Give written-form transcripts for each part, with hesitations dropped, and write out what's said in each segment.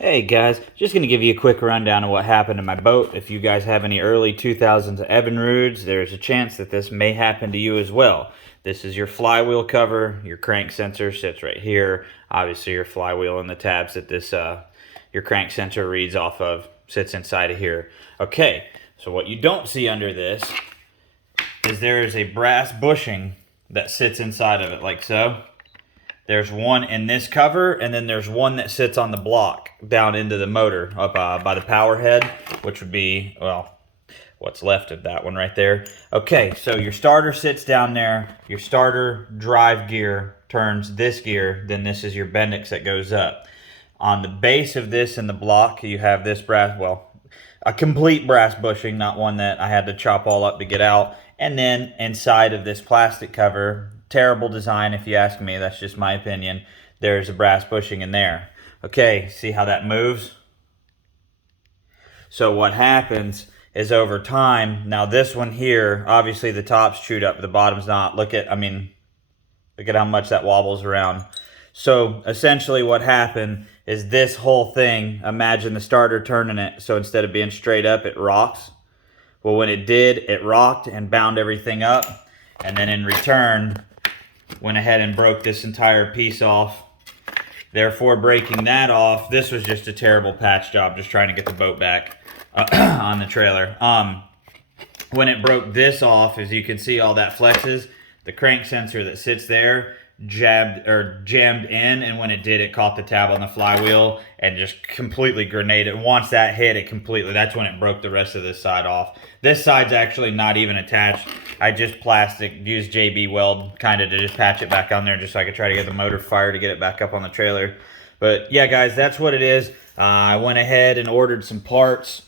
Hey guys, just going to give you a quick rundown of what happened to my boat. If you guys have any early 2000s Evinrudes, there's a chance that this may happen to you as well. This is your flywheel cover, your crank sensor sits right here. Obviously your flywheel and the tabs that your crank sensor reads off of sits inside of here. Okay, so what you don't see under this is there is a brass bushing that sits inside of it like so. There's one in this cover, and then there's one that sits on the block down into the motor up by the power head, which would be, well, what's left of that one right there. Okay, so your starter sits down there. Your starter drive gear turns this gear, then this is your Bendix that goes up. On the base of this in the block, you have this brass, well, a complete brass bushing, not one that I had to chop all up to get out. And then inside of this plastic cover, terrible design if you ask me, that's just my opinion, there's a brass bushing in there. Okay, see how that moves? So what happens is over time, now this one here, obviously the top's chewed up, the bottom's not. Look at how much that wobbles around. So essentially what happened is this whole thing, imagine the starter turning it, so instead of being straight up, it rocks. Well, when it did, it rocked and bound everything up, and then in return, went ahead and broke this entire piece off. Therefore, breaking that off, this was just a terrible patch job, just trying to get the boat back on the trailer. When it broke this off, as you can see, all that flexes, the crank sensor that sits there jammed in, and when it did, it caught the tab on the flywheel and just completely grenaded. Once that hit it completely, that's when it broke the rest of this side off. This side's actually not even attached. I just used JB Weld kind of to just patch it back on there just so I could try to get the motor fired to get it back up on the trailer. But yeah, guys, that's what it is. I went ahead and ordered some parts.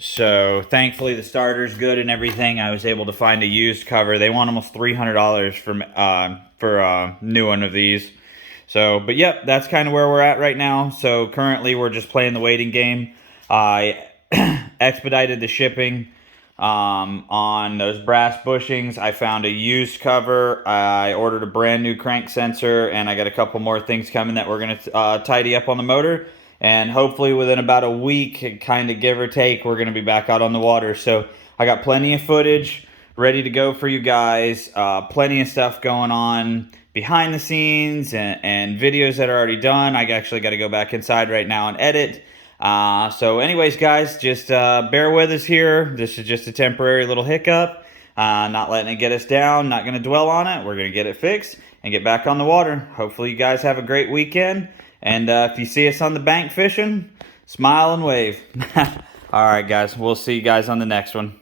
So thankfully the starter's good and everything. I was able to find a used cover. They want almost $300 for a new one of these. So, but yep, that's kind of where we're at right now. So currently we're just playing the waiting game. I expedited the shipping on those brass bushings. I found a used cover. I ordered a brand new crank sensor, and I got a couple more things coming that we're going to tidy up on the motor. And hopefully within about a week, kind of give or take, we're going to be back out on the water. So I got plenty of footage ready to go for you guys. Plenty of stuff going on behind the scenes and videos that are already done. I actually got to go back inside right now and edit. So anyways, guys, just bear with us here. This is just a temporary little hiccup. Not letting it get us down. Not going to dwell on it. We're going to get it fixed and get back on the water. Hopefully you guys have a great weekend. And if you see us on the bank fishing, smile and wave. All right, guys. We'll see you guys on the next one.